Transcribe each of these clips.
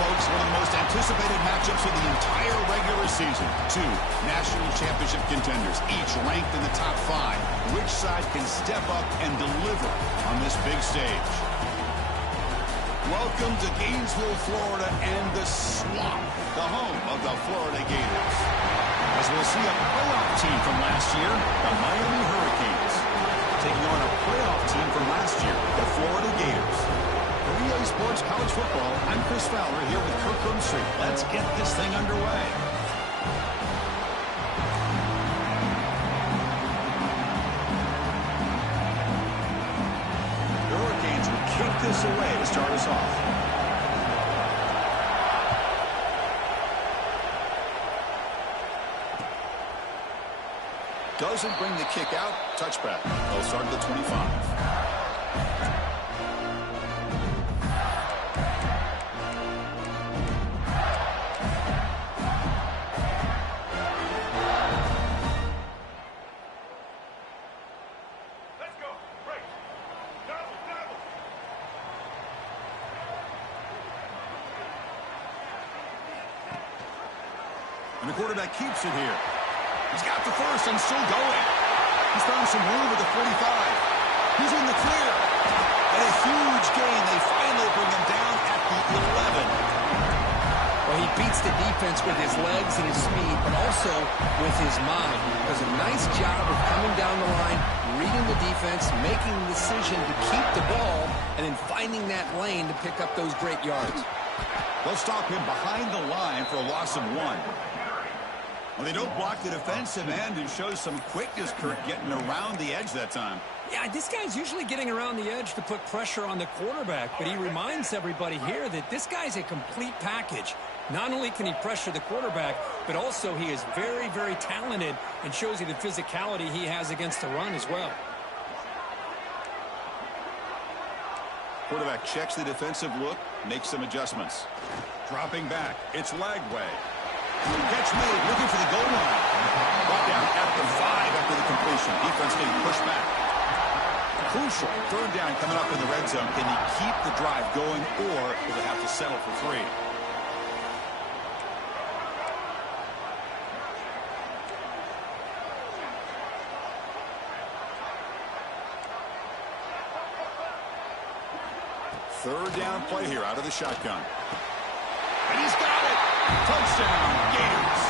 folks, one of the most anticipated matchups of the entire regular season. Two national championship contenders, each ranked in the top 5. Which side can step up and deliver on this big stage? Welcome to Gainesville, Florida, and the Swamp, the home of the Florida Gators. As we'll see a playoff team from last year, the Miami Hurricanes, taking on a playoff team from last year, the Florida Gators. For EA Sports College Football, I'm Chris Fowler here with Kirk Herbstreit. Let's get this thing underway. The Hurricanes will kick this away to start us off. Doesn't bring the kick out. Touchback. They'll start at the 25. And the quarterback keeps it here. He's got the first and still going. He's found some room at the 45. He's in the clear. And a huge gain. They finally bring him down at the 11. Well, he beats the defense with his legs and his speed, but also with his mind. Does a nice job of coming down the line, reading the defense, making the decision to keep the ball, and then finding that lane to pick up those great yards. They'll stop him behind the line for a loss of 1. Well, they don't block the defensive end and show some quickness, Kirk, getting around the edge that time. Yeah, this guy's usually getting around the edge to put pressure on the quarterback, but he reminds everybody here that this guy's a complete package. Not only can he pressure the quarterback, but also he is very, very talented and shows you the physicality he has against the run as well. Quarterback checks the defensive look, makes some adjustments. Dropping back, it's Lagway. Catch made, looking for the goal line. Brought down at the 5 after the completion. Defense getting pushed back. Crucial. Third down coming up in the red zone. Can he keep the drive going, or will they have to settle for 3? Third down play here out of the shotgun. And he's got it. Touchdown, Gators.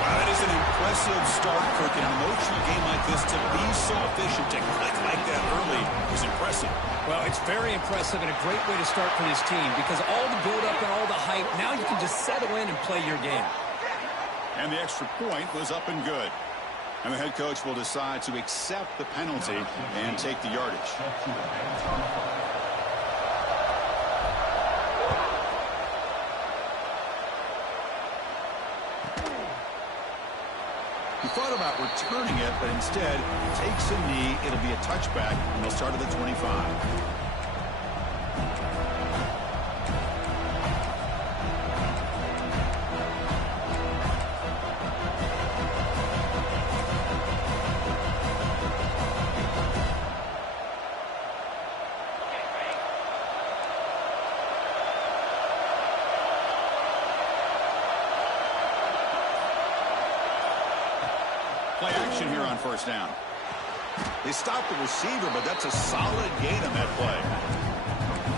Wow, that is an impressive start, Kirk. In an emotional game like this, to be so efficient, to click like that early is impressive. Well, it's very impressive and a great way to start for this team because all the build-up and all the hype, now you can just settle in and play your game. And the extra point was up and good. And the head coach will decide to accept the penalty and take the yardage. He thought about returning it, but instead takes a knee. It'll be a touchback, and they'll start at the 25. Play action here on first down. They stopped the receiver, but that's a solid gain on that play.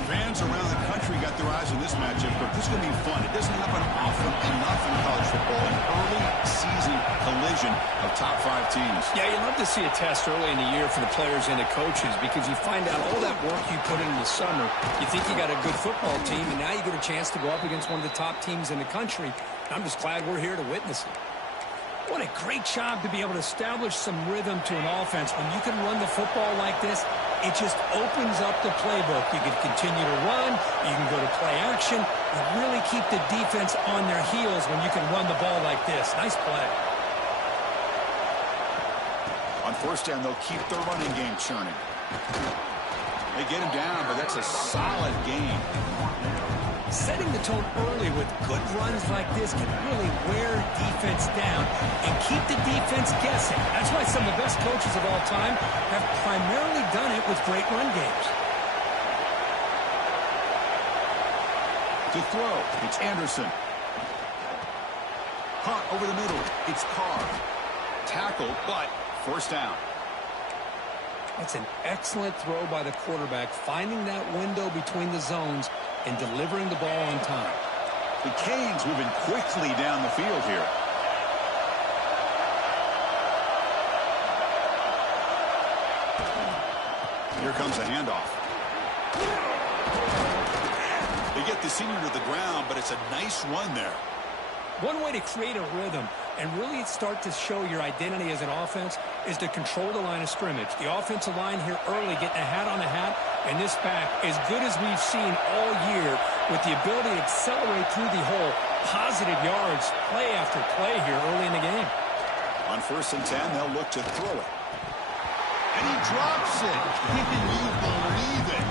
Fans around the country got their eyes on this matchup, but this is going to be fun. It doesn't happen often enough in college football, an early season collision of top 5 teams. Yeah, you love to see a test early in the year for the players and the coaches because you find out all that work you put in the summer. You think you got a good football team, and now you get a chance to go up against one of the top teams in the country. I'm just glad we're here to witness it. What a great job to be able to establish some rhythm to an offense. When you can run the football like this, it just opens up the playbook. You can continue to run. You can go to play action. And really keep the defense on their heels when you can run the ball like this. Nice play. On first down, they'll keep their running game churning. They get him down, but that's a solid gain. Setting the tone early with good runs like this can really wear defense down and keep the defense guessing. That's why some of the best coaches of all time have primarily done it with great run games. To throw, it's Anderson. Hunt over the middle, it's Carr. Tackle, but first down. That's an excellent throw by the quarterback, finding that window between the zones and delivering the ball on time. The Canes moving quickly down the field here. Here comes a handoff. They get the senior to the ground, but it's a nice run there. One way to create a rhythm and really start to show your identity as an offense is to control the line of scrimmage. The offensive line here early getting a hat on a hat, and this back, as good as we've seen all year, with the ability to accelerate through the hole, positive yards, play after play here early in the game. On 1st and 10, they'll look to throw it. And he drops it. Can you believe it?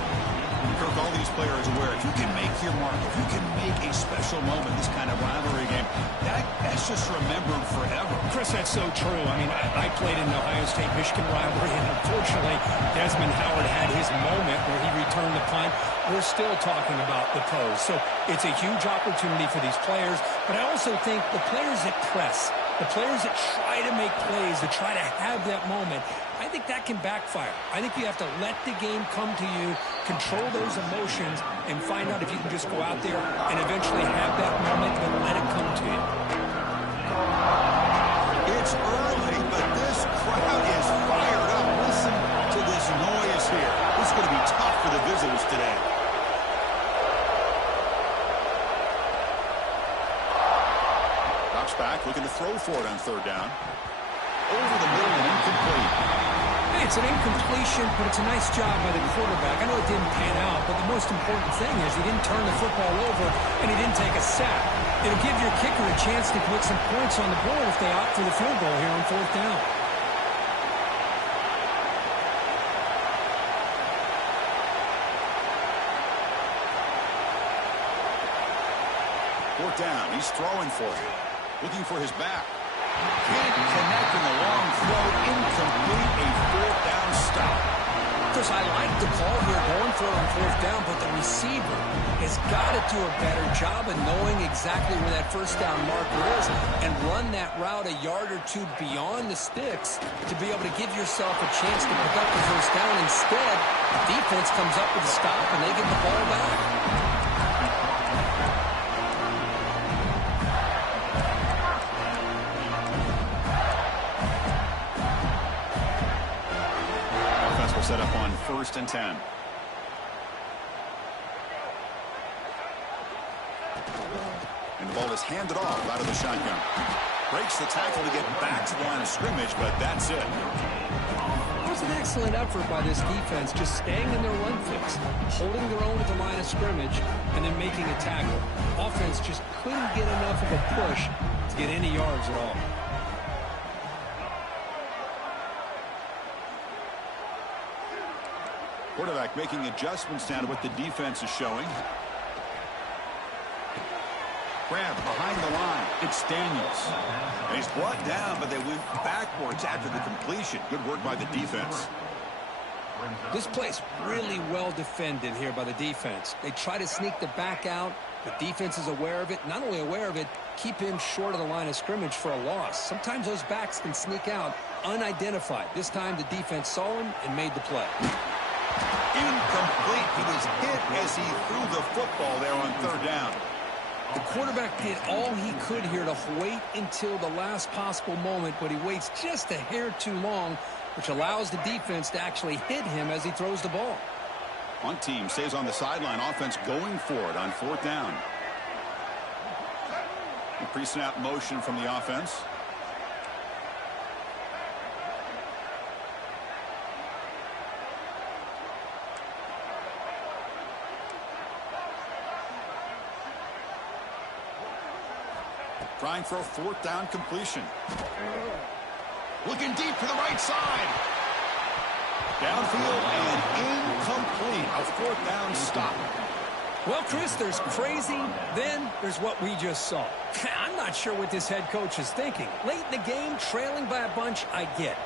Kirk, all these players aware, if you can make your mark, if you can make a special moment, this kind of rivalry game, that's just remembered forever. Chris, that's so true. I mean, I played in the Ohio State-Michigan rivalry, and unfortunately, Desmond Howard had his moment where he returned the punt. We're still talking about the pose. So it's a huge opportunity for these players, but I also think the players that press, the players that try to make plays, that try to have that moment, I think that can backfire. I think you have to let the game come to you, control those emotions, and find out if you can just go out there and eventually have that moment and let it come to you. It's early, but this crowd is fired up. Listen to this noise here. This is going to be tough for the visitors today. Drops back, looking to throw for it on 3rd down. Over the middle and incomplete. Hey, it's an incompletion, but it's a nice job by the quarterback. I know it didn't pan out, but the most important thing is he didn't turn the football over and he didn't take a sack. It'll give your kicker a chance to put some points on the board if they opt for the field goal here on 4th down. Fourth down, he's throwing for it. Looking for his back. Can't connect in the long throw. Incomplete, a 4th down stop. Chris, I like the call here going for it on 4th down, but the receiver has got to do a better job of knowing exactly where that 1st down marker is and run that route a yard or two beyond the sticks to be able to give yourself a chance to pick up the 1st down. Instead, the defense comes up with a stop and they get the ball back. Set up on 1st and 10. And the ball is handed off out of the shotgun. Breaks the tackle to get back to the line of scrimmage, but that's it. It was an excellent effort by this defense, just staying in their run fix, holding their own at the line of scrimmage, and then making a tackle. Offense just couldn't get enough of a push to get any yards at all. Quarterback making adjustments down to what the defense is showing. Grab behind the line. It's Daniels. And he's brought down, but they went backwards after the completion. Good work by the defense. This play's really well defended here by the defense. They try to sneak the back out. The defense is aware of it. Not only aware of it, keep him short of the line of scrimmage for a loss. Sometimes those backs can sneak out unidentified. This time the defense saw him and made the play. Incomplete. He was hit as he threw the football there on 3rd down. The quarterback did all he could here to wait until the last possible moment, but he waits just a hair too long, which allows the defense to actually hit him as he throws the ball. One team stays on the sideline. Offense going for it on 4th down. A pre-snap motion from the offense. Trying for a 4th down completion. Looking deep to the right side. Downfield and incomplete. A 4th down stop. Well, Chris, there's crazy, then there's what we just saw. I'm not sure what this head coach is thinking. Late in the game, trailing by a bunch, I get.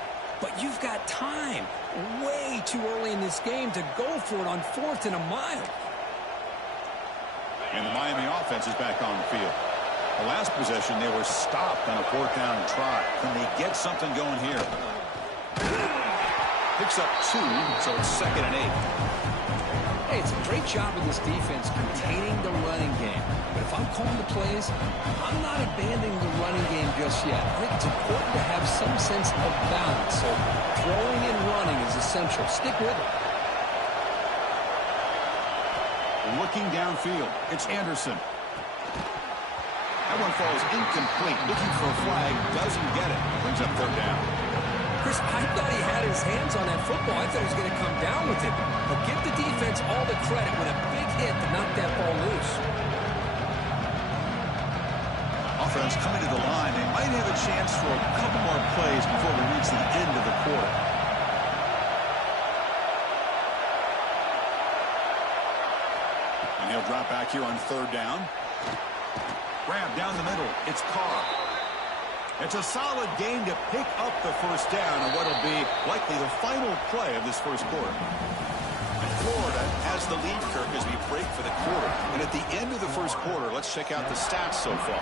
But you've got time, way too early in this game, to go for it on 4th and a mile. And the Miami offense is back on the field. The last possession, they were stopped on a 4th down try. Can they get something going here? Picks up 2, so it's 2nd and 8. Hey, it's a great job of this defense containing the running game. But if I'm calling the plays, I'm not abandoning the running game just yet. I think it's important to have some sense of balance. So throwing and running is essential. Stick with it. Looking downfield, it's Anderson. That one falls incomplete. Looking for a flag, doesn't get it. Brings up 3rd down. Chris, I thought he had his hands on that football. I thought he was going to come down with it. But give the defense all the credit with a big hit to knock that ball loose. Offense coming to the line. They might have a chance for a couple more plays before we reach the end of the quarter. And he'll drop back here on 3rd down. Grab down the middle. It's Carr. It's a solid game to pick up the 1st down on what will be likely the final play of this 1st quarter. And Florida has the lead, Kirk, as we break for the quarter. And at the end of the 1st quarter, let's check out the stats so far.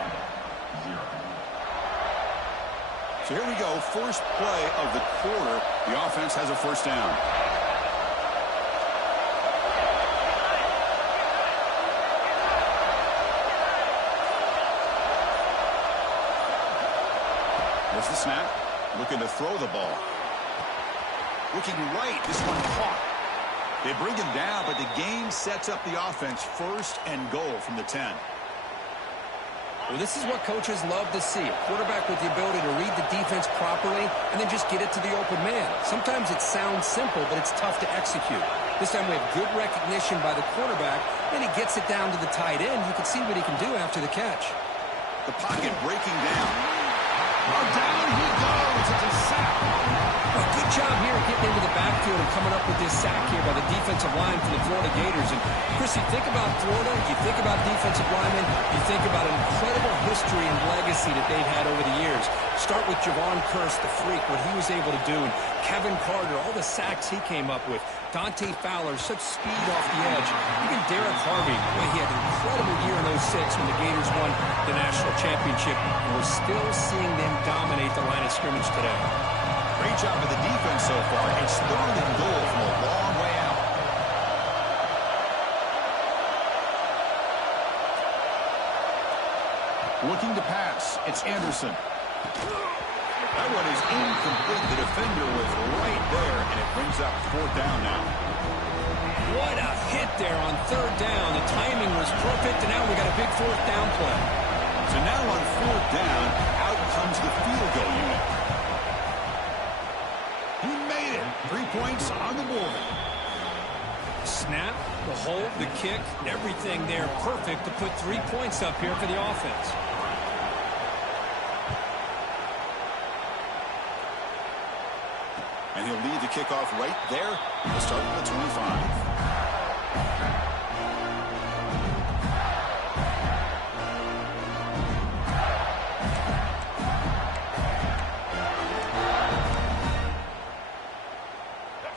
So here we go. First play of the quarter. The offense has a 1st down. There's the snap. Looking to throw the ball. Looking right. This one caught. They bring him down, but the game sets up the offense 1st and goal from the 10. Well, this is what coaches love to see. A quarterback with the ability to read the defense properly and then just get it to the open man. Sometimes it sounds simple, but it's tough to execute. This time we have good recognition by the quarterback. Then he gets it down to the tight end. You can see what he can do after the catch. The pocket breaking down. Oh, down he goes. It's a sack. Well, good job here getting into the backfield and coming up with this sack here by the defensive line for the Florida Gators. And, Chris, you think about Florida, you think about defensive linemen, you think about an incredible history and legacy that they've had over the years. Start with Javon Kearse, the freak, what he was able to do. And Kevin Carter, all the sacks he came up with. Dante Fowler, such speed off the edge. Even Derek Harvey, boy, he had an incredible year in 06 when the Gators won the national championship. And we're still seeing them dominate the line of scrimmage today. Great job of the defense so far. It's 3rd and goal from a long way out. Looking to pass. It's Anderson. That one is incomplete. The defender was right there, and it brings up 4th down now. What a hit there on 3rd down. The timing was perfect, and now we got a big 4th down play. So now on 4th down, out comes the field goal unit. He made it. 3 points on the board. Snap, the hold, the kick, everything there perfect to put 3 points up here for the offense. And he'll lead the kickoff right there. We'll start with the 25.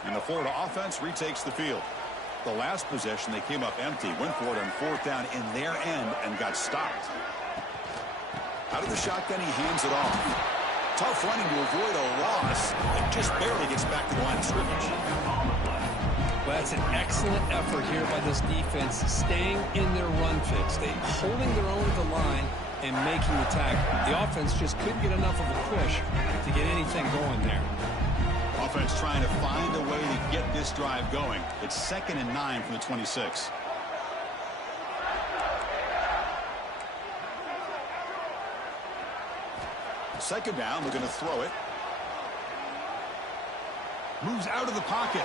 And the Florida offense retakes the field. The last possession, they came up empty, went for it on 4th down in their end and got stopped. Out of the shotgun, he hands it off. Tough running to avoid a loss. It just barely gets back to the line of scrimmage. Well, that's an excellent effort here by this defense, staying in their run fits. They holding their own at the line and making the tackle. The offense just couldn't get enough of a push to get anything going there. Offense trying to find a way to get this drive going. It's 2nd and 9 from the 26. Second down, they're going to throw it. Moves out of the pocket.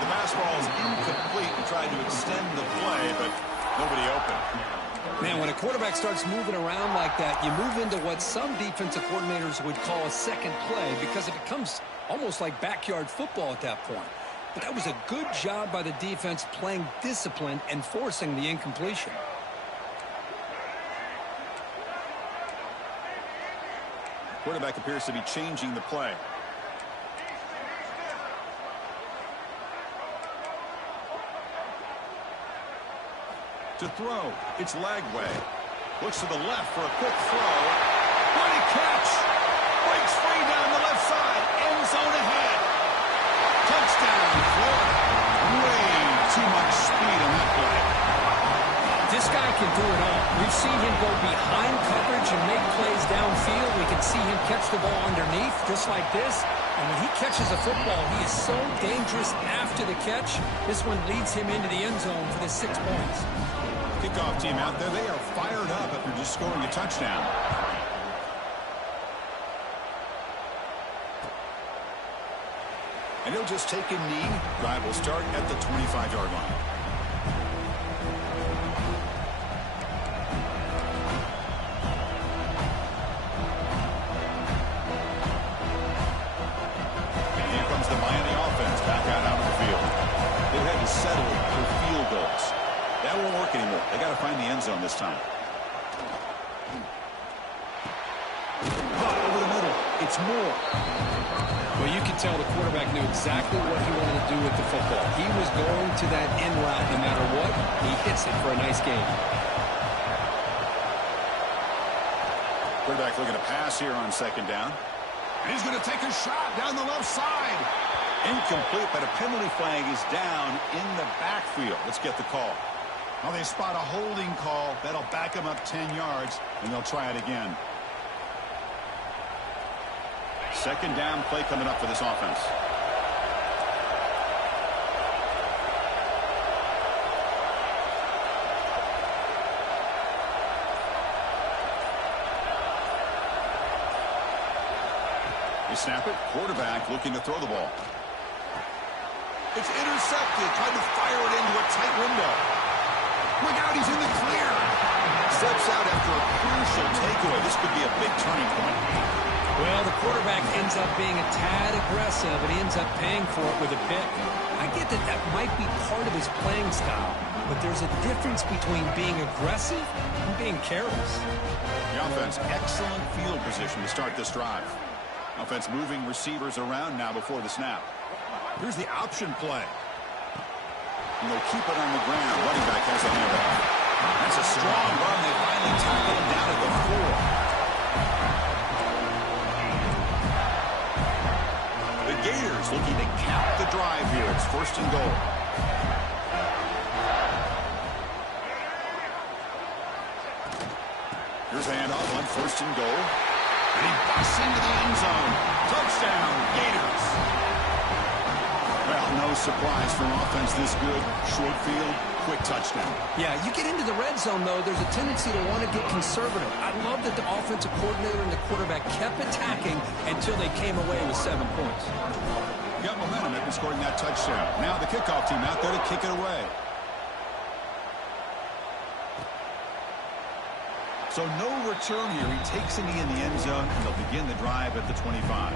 The pass ball is incomplete and tried to extend the play, but nobody open. Man, when a quarterback starts moving around like that, you move into what some defensive coordinators would call a second play because it becomes almost like backyard football at that point. But that was a good job by the defense playing discipline and forcing the incompletion. Quarterback appears to be changing the play. To throw, it's Lagway. Looks to the left for a quick throw. Great catch! Breaks free down the left side. End zone ahead. Touchdown, Florida. Way too much speed on that play. This guy can do it all. We've seen him go behind coverage and make plays downfield. We can see him catch the ball underneath, just like this. And when he catches a football, he is so dangerous after the catch. This one leads him into the end zone for the 6 points. Kickoff team out there. They are fired up after just scoring a touchdown. And he'll just take a knee. Drive will start at the 25-yard line. And here comes the Miami offense back out of the field. They've had to settle for field goals. That won't work anymore. They got to find the end zone this time. Caught over the middle. It's Moore. Well, you can tell the quarterback knew exactly what he wanted to do with the football. He was going to that end route no matter what. He hits it for a nice game. Quarterback looking to pass here on second down. And he's going to take a shot down the left side. Incomplete, but a penalty flag is down in the backfield. Let's get the call. Well, they spot a holding call. That'll back them up 10 yards, and they'll try it again. Second down play coming up for this offense. They snap it. Quarterback looking to throw the ball. It's intercepted. Trying to fire it into a tight window. Look out, he's in the clear. Steps out after a crucial takeaway. This could be a big turning point. Well, the quarterback ends up being a tad aggressive, and he ends up paying for it with a pick. I get that that might be part of his playing style, but there's a difference between being aggressive and being careless. The offense, excellent field position to start this drive. Offense moving receivers around now before the snap. Here's the option play. And they'll keep it on the ground. Running back has a handoff. That's a strong run. They finally tackle him down at the 4. The Gators looking to cap the drive here. It's 1st and goal. Here's a handoff on 1st and goal. And he busts into the end zone. Touchdown, Gators. Well, no surprise for an offense this good. Short field, quick touchdown. Yeah, you get into the red zone, though, there's a tendency to want to get conservative. I love that the offensive coordinator and the quarterback kept attacking until they came away with 7 points. Got momentum after scoring that touchdown. Now the kickoff team out there to kick it away. So no return here. He takes a knee in the end zone, and they'll begin the drive at the 25.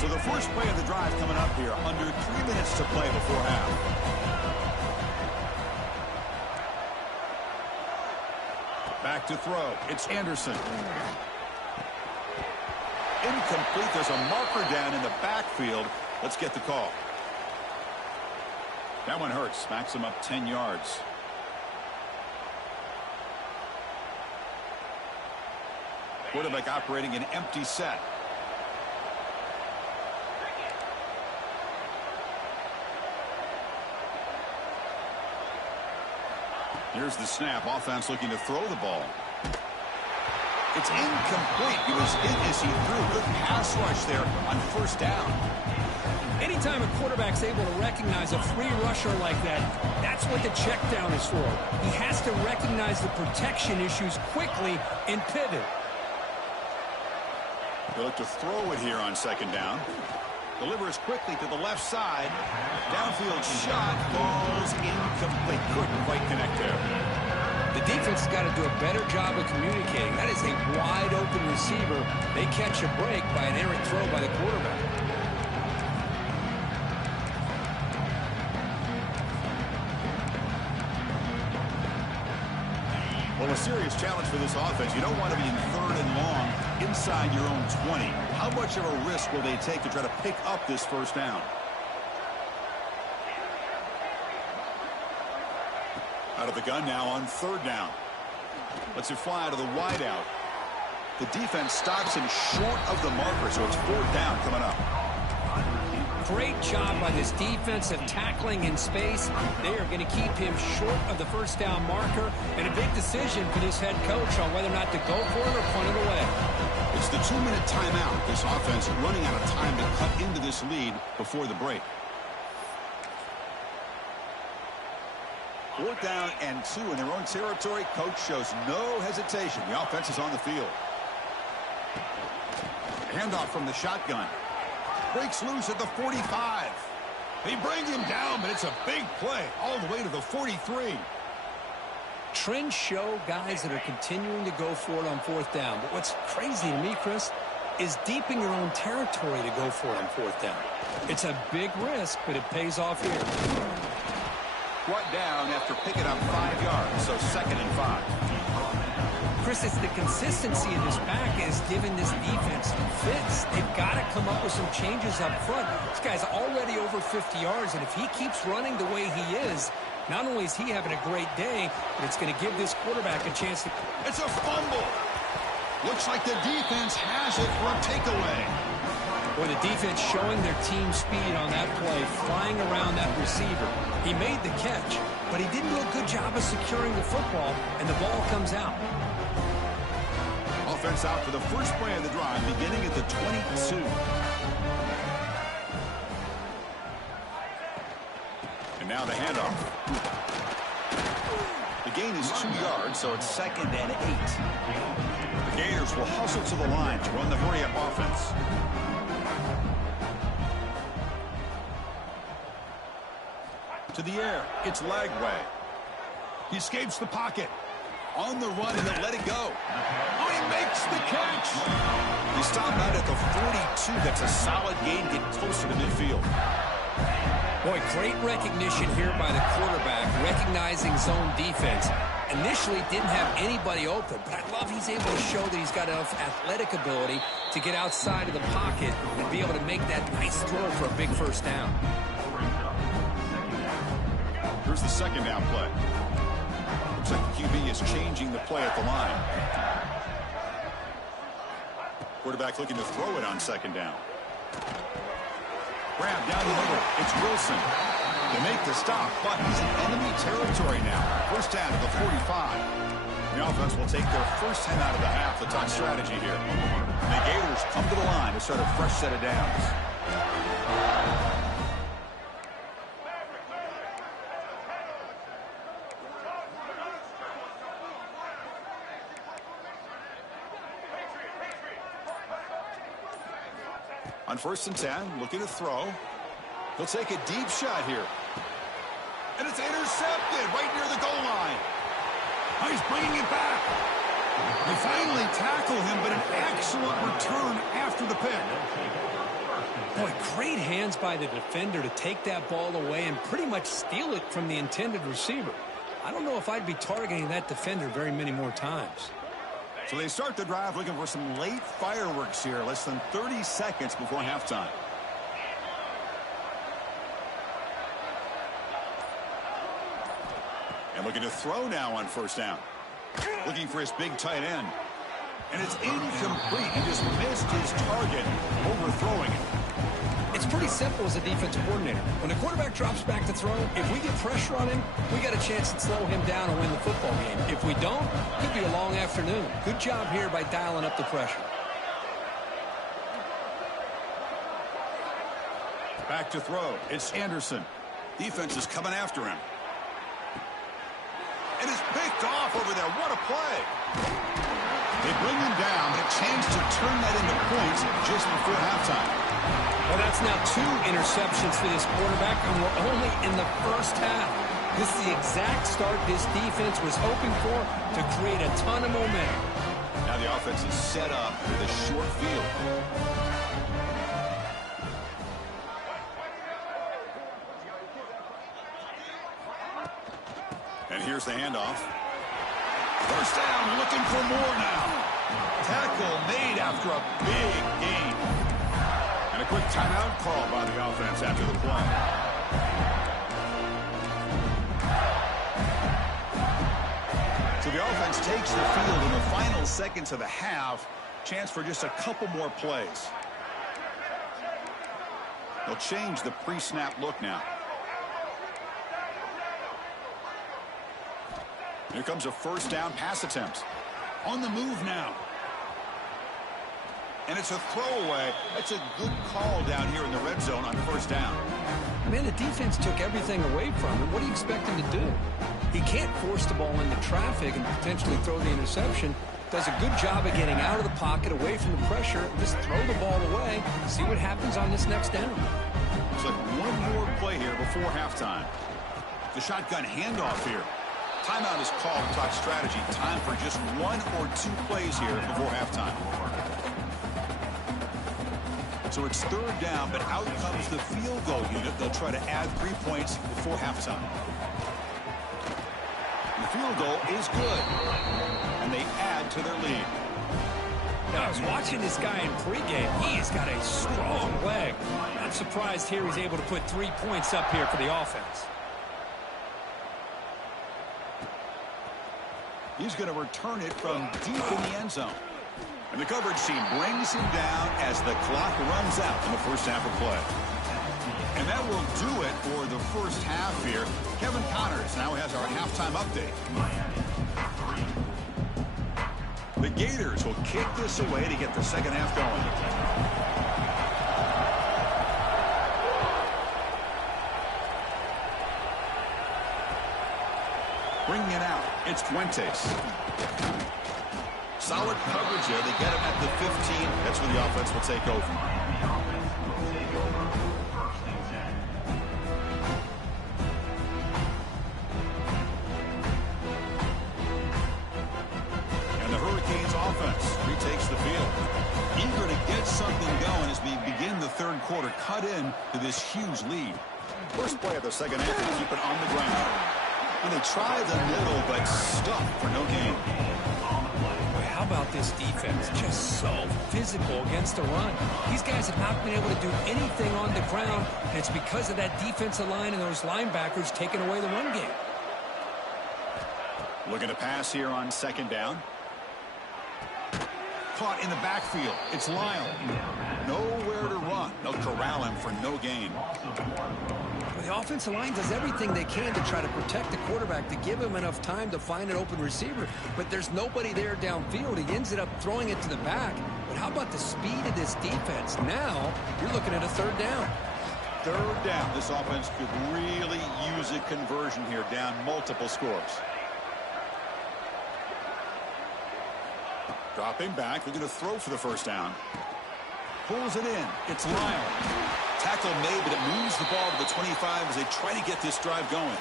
So the first play of the drive coming up here. Under 3 minutes to play before half. Back to throw. It's Anderson. Incomplete. There's a marker down in the backfield. Let's get the call. That one hurts. Smacks him up 10 yards. Quarterback operating an empty set. Here's the snap. Offense looking to throw the ball. It's incomplete. He was hit as he threw. Good pass rush there on 1st down. Anytime a quarterback's able to recognize a free rusher like that, that's what the check down is for. He has to recognize the protection issues quickly and pivot. They look to throw it here on 2nd down. Delivers quickly to the left side. Downfield shot falls incomplete. Couldn't quite connect there. The defense has got to do a better job of communicating. That is a wide open receiver. They catch a break by an errant throw by the quarterback. Well, a serious challenge for this offense. You don't want to be in 3rd and long inside your own 20. How much of a risk will they take to try to pick up this first down? Out of the gun now on third down. Lets it fly to the wideout. The defense stops him short of the marker, so it's fourth down coming up. Great job by this defensive tackling in space. They are going to keep him short of the first down marker, and a big decision for this head coach on whether or not to go for it or punt it away. It's the 2-minute timeout. This offense running out of time to cut into this lead before the break. Fourth down and 2 in their own territory. Coach shows no hesitation. The offense is on the field. Handoff from the shotgun. Breaks loose at the 45. They bring him down, but it's a big play all the way to the 43. Trends show guys that are continuing to go for it on fourth down. But what's crazy to me, Chris, is deep in your own territory to go for it on fourth down. It's a big risk, but it pays off here. Brought down after picking up 5 yards, so 2nd and 5. Chris, it's the consistency of this back is giving this defense fits. They've got to come up with some changes up front. This guy's already over 50 yards, and if he keeps running the way he is, not only is he having a great day, but it's going to give this quarterback a chance to... It's a fumble. Looks like the defense has it for a takeaway. Boy, the defense showing their team speed on that play, flying around that receiver. He made the catch, but he didn't do a good job of securing the football, and the ball comes out. Offense out for the first play of the drive, beginning at the 22. And now the handoff. The gain is 2 yards, so it's 2nd and 8. The Gators will hustle to the line to run the hurry-up offense. To the air, it's Lagway. He escapes the pocket. On the run, and he'll let it go. Oh, he makes the catch. He stopped out at the 42. That's a solid gain, getting closer to midfield. Boy, great recognition here by the quarterback, recognizing zone defense. Initially didn't have anybody open, but I love he's able to show that he's got enough athletic ability to get outside of the pocket and be able to make that nice throw for a big first down. Here's the 2nd down play. Looks like the QB is changing the play at the line. Quarterback looking to throw it on 2nd down. Grab down the middle. It's Wilson. They make the stop, but he's in enemy territory now. First down at the 45. The offense will take their first 10 out of the half. The top strategy here. And the Gators come to the line to start a fresh set of downs. On 1st and 10, looking to throw. He'll take a deep shot here. And it's intercepted right near the goal line. Oh, he's bringing it back. They finally tackle him, but an excellent return after the pick. Boy, great hands by the defender to take that ball away and pretty much steal it from the intended receiver. I don't know if I'd be targeting that defender very many more times. So they start the drive looking for some late fireworks here, less than 30 seconds before halftime. And looking to throw now on 1st down. Looking for his big tight end. And it's incomplete. He just missed his target, overthrowing it. It's pretty simple as a defensive coordinator. When the quarterback drops back to throw, if we get pressure on him, we got a chance to slow him down and win the football game. If we don't, it could be a long afternoon. Good job here by dialing up the pressure. Back to throw. It's Anderson. Defense is coming after him. And it's picked off over there. What a play. They bring him down, but a chance to turn that into points just before halftime. Well, that's now 2 interceptions for this quarterback, and we're only in the first half. This is the exact start this defense was hoping for to create a ton of momentum. Now the offense is set up with a short field. And here's the handoff. First down, looking for more now. Tackle made after a big gain. And a quick timeout call by the offense after the play. So the offense takes the field in the final seconds of the half. Chance for just a couple more plays. They'll change the pre-snap look now. Here comes a first down pass attempt. On the move now. And it's a throwaway. That's a good call down here in the red zone on first down. Man, the defense took everything away from him. What do you expect him to do? He can't force the ball into traffic and potentially throw the interception. Does a good job of getting out of the pocket, away from the pressure, and just throw the ball away. See what happens on this next down. Looks like one more play here before halftime. The shotgun handoff here. Timeout is called to talk strategy. Time for just one or two plays here before halftime. So it's third down, but out comes the field goal unit. They'll try to add 3 points before halftime. The field goal is good, and they add to their lead. Now, I was watching this guy in pregame. He has got a strong leg. I'm surprised here he's able to put 3 points up here for the offense. He's going to return it from deep in the end zone. And the coverage team brings him down as the clock runs out in the first half of play. And that will do it for the first half here. Kevin Connors now has our halftime update. The Gators will kick this away to get the second half going. Bringing it out, it's Fuentes. Solid coverage there. They get him at the 15. That's where the offense will take over. And the Hurricanes offense retakes the field. Eager to get something going as we begin the third quarter. Cut in to this huge lead. First play of the second half, they keep it on the ground. And they try the middle, but stuck for no gain. How about this defense? Just so physical against the run. These guys have not been able to do anything on the ground, and it's because of that defensive line and those linebackers taking away the run game. Looking to pass here on second down. Caught in the backfield. It's Lyle. Nowhere to run. They'll corral him for no gain. The offensive line does everything they can to try to protect the quarterback, to give him enough time to find an open receiver. But there's nobody there downfield. He ends up throwing it to the back. But how about the speed of this defense? Now you're looking at a third down. Third down. This offense could really use a conversion here, down multiple scores. Dropping back. They're going to throw for the first down. Pulls it in. It's Lyle. Tackle made, but it moves the ball to the 25 as they try to get this drive going.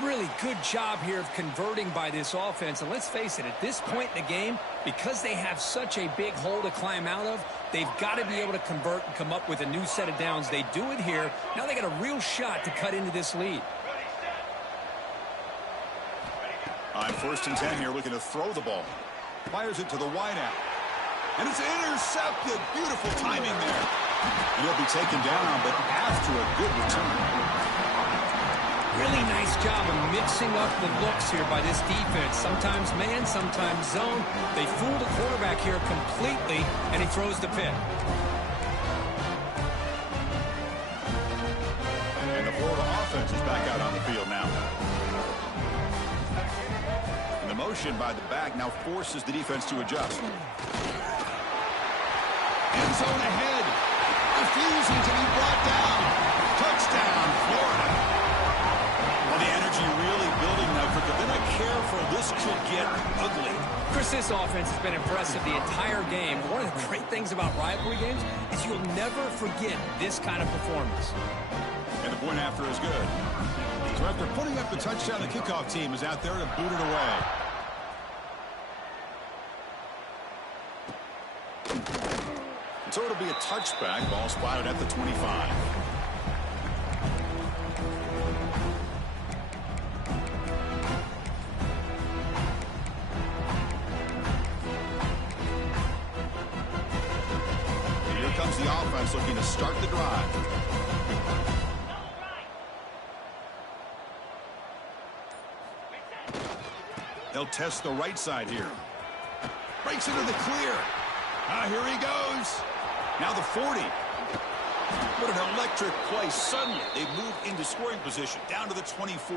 Really good job here of converting by this offense. And let's face it, at this point in the game, because they have such a big hole to climb out of, they've got to be able to convert and come up with a new set of downs. They do it here. Now they got a real shot to cut into this lead. On first and 10 here, looking to throw the ball. Fires it to the wideout. And it's intercepted. Beautiful timing there. And he'll be taken down, but after a good return. Really nice job of mixing up the looks here by this defense. Sometimes man, sometimes zone. They fool the quarterback here completely, and he throws the pick. And the Florida offense is back out on the field now. And the motion by the back now forces the defense to adjust. End zone ahead. Refusing to be brought down. Touchdown, Florida. Well, the energy really building now. But they're not careful. This could get ugly. Chris, this offense has been impressive the entire game. One of the great things about rivalry games is you'll never forget this kind of performance. And the point after is good. So after putting up the touchdown, the kickoff team is out there to boot it away. So it'll be a touchback. Ball spotted at the 25. Here's the offense looking to start the drive. They'll test the right side here. Breaks into the clear. Here he goes. Now the 40. What an electric play. Suddenly, they've moved into scoring position, down to the 24.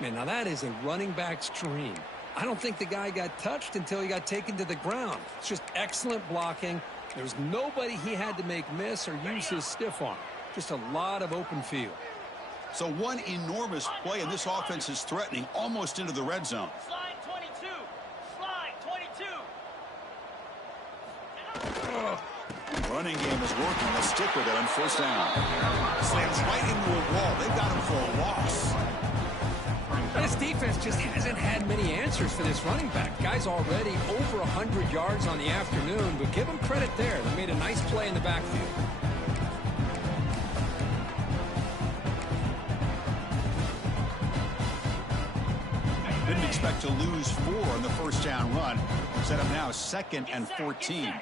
Man, now that is a running back's dream. I don't think the guy got touched until he got taken to the ground. It's just excellent blocking. There's nobody he had to make miss or use his stiff arm. Just a lot of open field. So one enormous play, and this offense is threatening almost into the red zone. Slide 22. Slide 22. Running game is working. They'll stick with it on first down. Slams right into a wall. They've got him for a loss. This defense just hasn't had many answers for this running back. Guy's already over 100 yards on the afternoon, but give him credit there. They made a nice play in the backfield. Didn't expect to lose 4 on the first down run. Set up now 2nd and 14.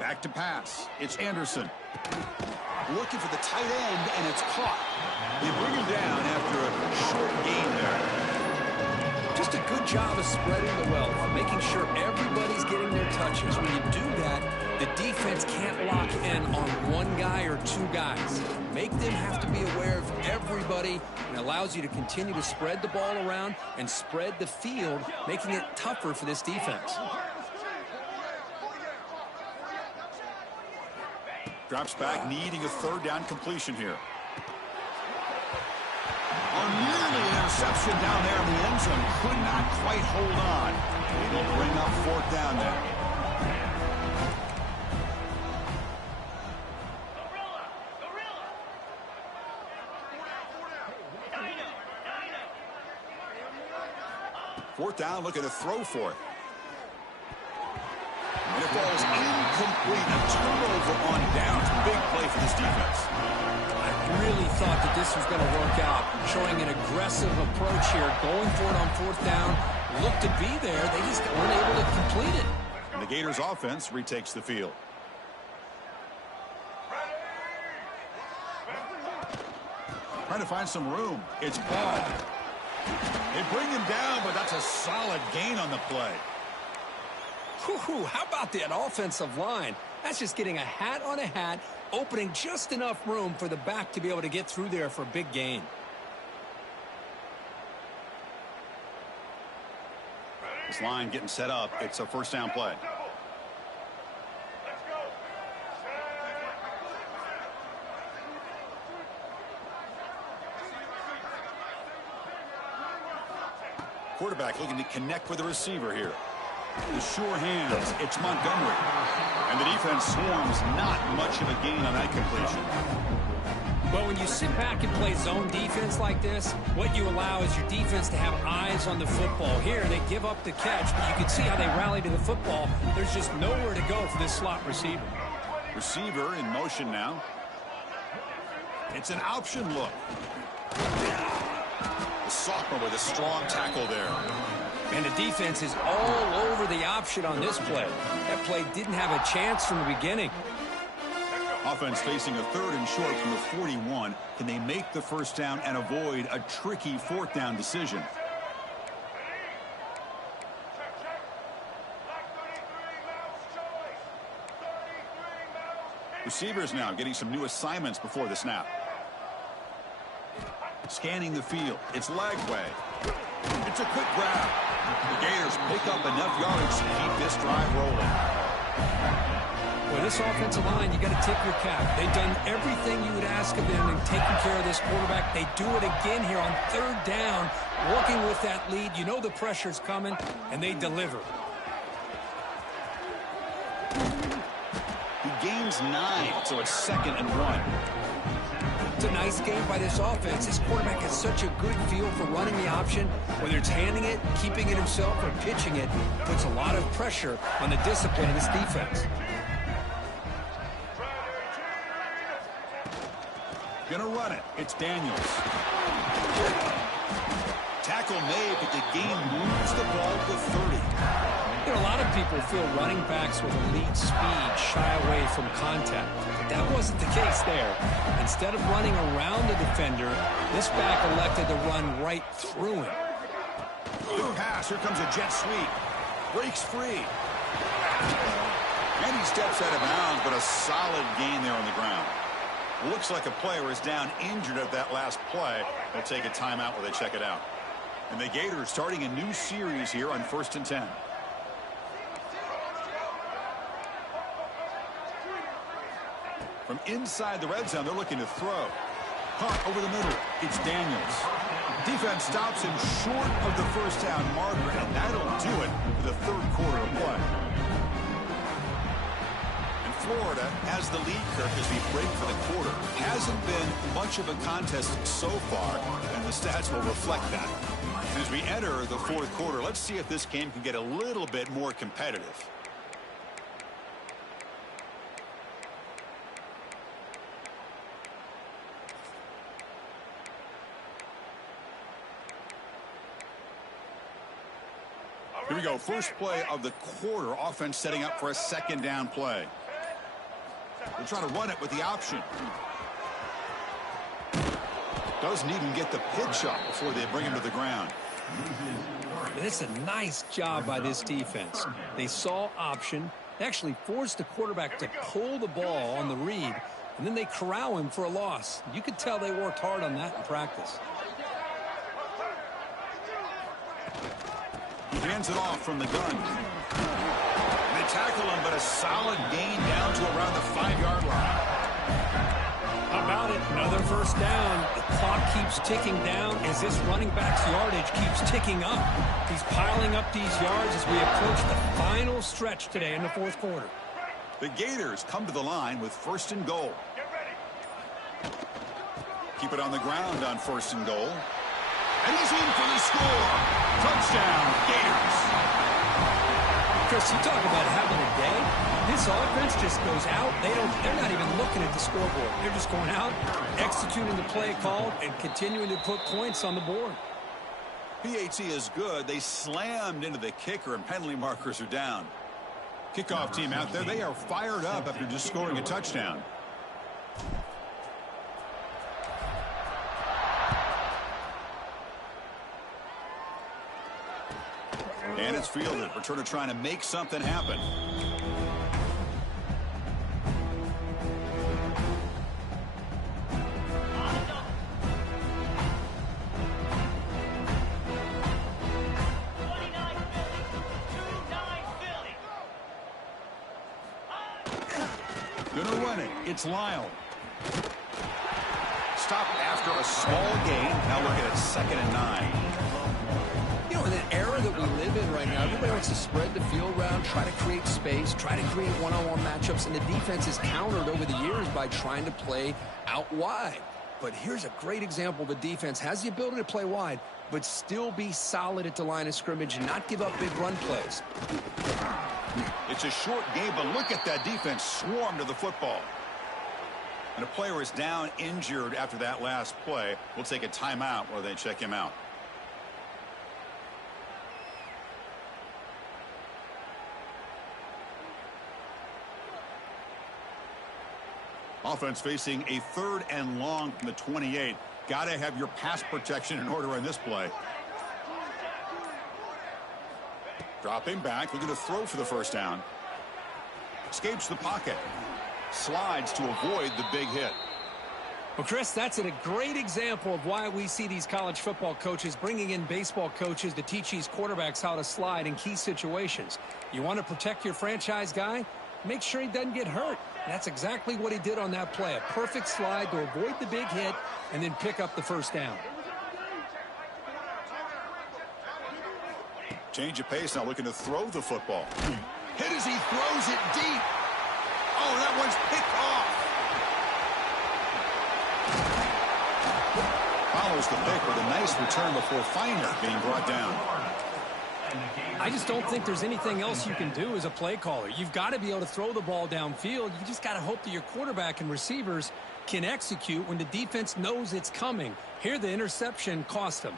Back to pass. It's Anderson. Looking for the tight end, and it's caught. They bring him down after a short gain there. Just a good job of spreading the wealth, making sure everybody's getting their touches. When you do that, the defense can't lock in on one guy or 2 guys. Make them have to be aware of everybody, and allows you to continue to spread the ball around and spread the field, making it tougher for this defense. Drops back, needing a 3rd down completion here. Nearly an interception down there in the end zone. Could not quite hold on. It'll bring up 4th down there. Fourth down, looking to throw for it. And it falls incomplete. A turnover on downs. Big play for this defense. I really thought that this was going to work out. Showing an aggressive approach here. Going for it on 4th down. Looked to be there. They just weren't able to complete it. And the Gators offense retakes the field. Trying to find some room. It's Ball. They bring him down, but that's a solid gain on the play. Whew, how about that offensive line? That's just getting a hat on a hat, opening just enough room for the back to be able to get through there for a big gain. This line getting set up. It's a first down play. Quarterback looking to connect with the receiver here. The sure hands. It's Montgomery. And the defense swarms. Not much of a gain on that completion. Well, when you sit back and play zone defense like this, what you allow is your defense to have eyes on the football. Here, they give up the catch, but you can see how they rally to the football. There's just nowhere to go for this slot receiver. Receiver in motion now. It's an option look. The sophomore with a strong tackle there. And the defense is all over the option on this play. That play didn't have a chance from the beginning. Offense facing a 3rd and short from the 41. Can they make the first down and avoid a tricky 4th down decision? Receivers now getting some new assignments before the snap. Scanning the field. It's Lagway. It's a quick grab. The Gators pick up enough yards to keep this drive rolling. Well, this offensive line, you got to tip your cap. They've done everything you would ask of them in taking care of this quarterback. They do it again here on 3rd down, working with that lead. You know the pressure's coming, and they deliver. He gains 9, so it's 2nd and 1. It's a nice game by this offense. This quarterback has such a good feel for running the option. Whether it's handing it, keeping it himself, or pitching it, puts a lot of pressure on the discipline of this defense. Gonna run it. It's Daniels. Tackle made, but the game moves the ball to 30. You know, a lot of people feel running backs with elite speed shy away from contact. But that wasn't the case there. Instead of running around the defender, this back elected to run right through him. Good pass. Here comes a jet sweep. Breaks free. And he steps out of bounds, but a solid gain there on the ground. Looks like a player is down injured at that last play. They'll take a timeout while they check it out. And the Gators starting a new series here on 1st and 10. From inside the red zone, they're looking to throw. Caught over the middle. It's Daniels. Defense stops him short of the first down marker, and that'll do it for the third quarter of play. And Florida has the lead, Kirk, as we break for the quarter. Hasn't been much of a contest so far, and the stats will reflect that. And as we enter the fourth quarter, let's see if this game can get a little bit more competitive. Here we go. First play of the quarter. Offense setting up for a second down play. They're trying to run it with the option. Doesn't even get the pitch up before they bring him to the ground. And it's a nice job by this defense. They saw option, actually forced the quarterback to pull the ball on the read, and then they corral him for a loss. You could tell they worked hard on that in practice. He hands it off from the gun. They tackle him, but a solid gain down to around the 5-yard line. How about it? Another first down. The clock keeps ticking down as this running back's yardage keeps ticking up. He's piling up these yards as we approach the final stretch today in the fourth quarter. The Gators come to the line with 1st and goal. Keep it on the ground on 1st and goal. And he's in for the score. Touchdown, Gators. Chris, you talk about having a day. This offense just goes out. They're not even looking at the scoreboard. They're just going out, executing the play called, and continuing to put points on the board. PAT is good. They slammed into the kicker, and penalty markers are down. Kickoff team out there. They are fired up after just scoring a touchdown. And it's fielded. Returner trying to make something happen. Gonna run it. It's Lyle. Stopped after a small gain. Now looking at 2nd and 9. You know, in an era that we live in right now, everybody wants to spread the field around, try to create space, try to create one-on-one matchups, and the defense is countered over the years by trying to play out wide. But here's a great example. The defense has the ability to play wide, but still be solid at the line of scrimmage and not give up big run plays. It's a short game, but look at that defense swarm to the football. And a player is down injured after that last play. We'll take a timeout while they check him out. Offense facing a 3rd and long from the 28. Got to have your pass protection in order on this play. Dropping back, looking to throw for the first down. Escapes the pocket. Slides to avoid the big hit. Well, Chris, that's a great example of why we see these college football coaches bringing in baseball coaches to teach these quarterbacks how to slide in key situations. You want to protect your franchise guy? Make sure he doesn't get hurt. That's exactly what he did on that play. A perfect slide to avoid the big hit and then pick up the first down. Change of pace now, looking to throw the football. Hit as he throws it deep. Oh, that one's picked off. Follows the pick with a nice return before Feiner being brought down. I just don't think there's anything else you can do as a play caller. You've got to be able to throw the ball downfield. You just got to hope that your quarterback and receivers can execute when the defense knows it's coming. Here, the interception cost them.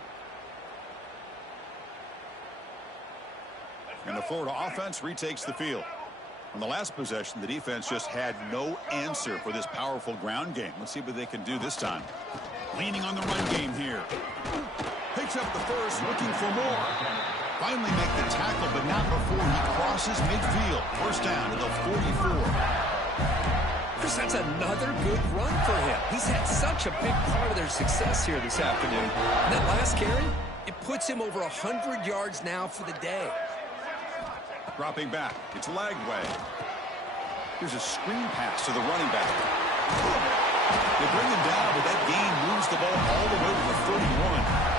And the Florida offense retakes the field. On the last possession, the defense just had no answer for this powerful ground game. Let's see what they can do this time. Leaning on the run game here. Picks up the first, looking for more. Finally make the tackle, but not before he crosses midfield. First down to the 44. Chris, that's another good run for him. He's had such a big part of their success here this afternoon. And that last carry, it puts him over 100 yards now for the day. Dropping back. It's Lagway. Here's a screen pass to the running back. They bring him down, but that gain moves the ball all the way to the 31.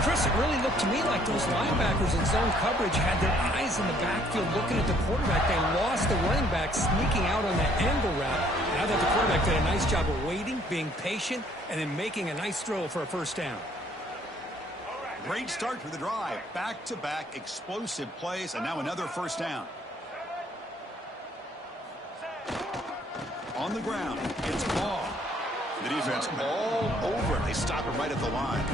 Chris, it really looked to me like those linebackers in zone coverage had their eyes in the backfield looking at the quarterback. They lost the running back sneaking out on that angle route. And I thought the quarterback did a nice job of waiting, being patient, and then making a nice throw for a first down. Great start to the drive. Back-to-back explosive plays, and now another first down. On the ground, it's Ball. The defense all over it. They stop it right at the line.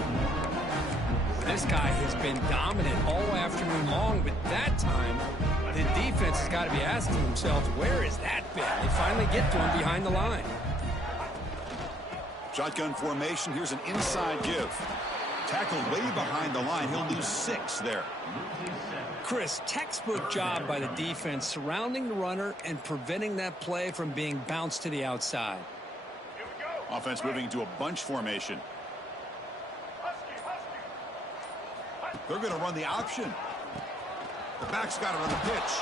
This guy has been dominant all afternoon long, but that time, the defense has got to be asking themselves, where is that been? They finally get to him behind the line. Shotgun formation. Here's an inside give. Tackled way behind the line. He'll lose 6 there. Chris, textbook job by the defense surrounding the runner and preventing that play from being bounced to the outside. Offense moving to a bunch formation. They're going to run the option. The back's got it on the pitch.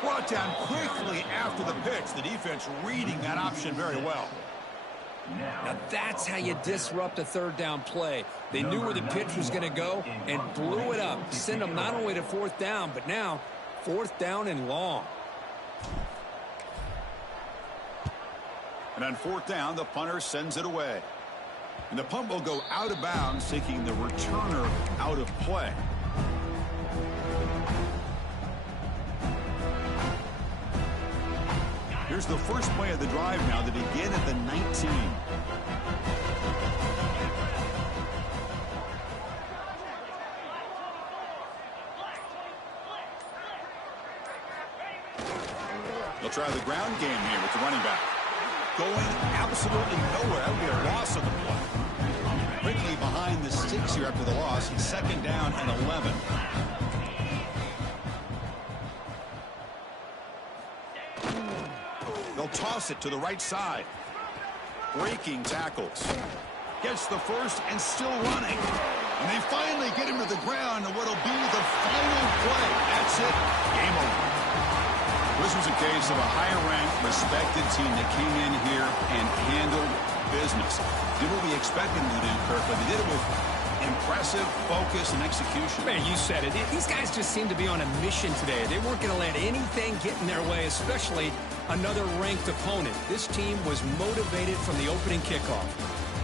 Brought down quickly after the pitch. The defense reading that option very well. Now that's how you disrupt a third down play. They knew where the pitch was going to go and blew it up. Send them not only to fourth down, but now fourth down and long. And on fourth down, the punter sends it away. And the punt will go out of bounds, taking the returner out of play. Here's the first play of the drive now that begin at the 19. They'll try the ground game here with the running back. Going absolutely nowhere. That would be a loss of the play. Quickly behind the sticks here after the loss. Second down and 11. They'll toss it to the right side. Breaking tackles. Gets the first and still running. And they finally get him to the ground in what'll be the final play. That's it. Game over. This was a case of a higher-ranked, respected team that came in here and handled business. Did what we expected them to do, Kirk, but they did it with impressive focus and execution. Man, you said it. These guys just seem to be on a mission today. They weren't going to let anything get in their way, especially another ranked opponent. This team was motivated from the opening kickoff.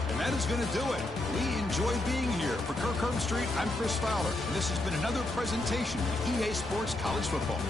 And that is going to do it. We enjoyed being here. For Kirk Herbstreit, I'm Chris Fowler, and this has been another presentation of EA Sports College Football.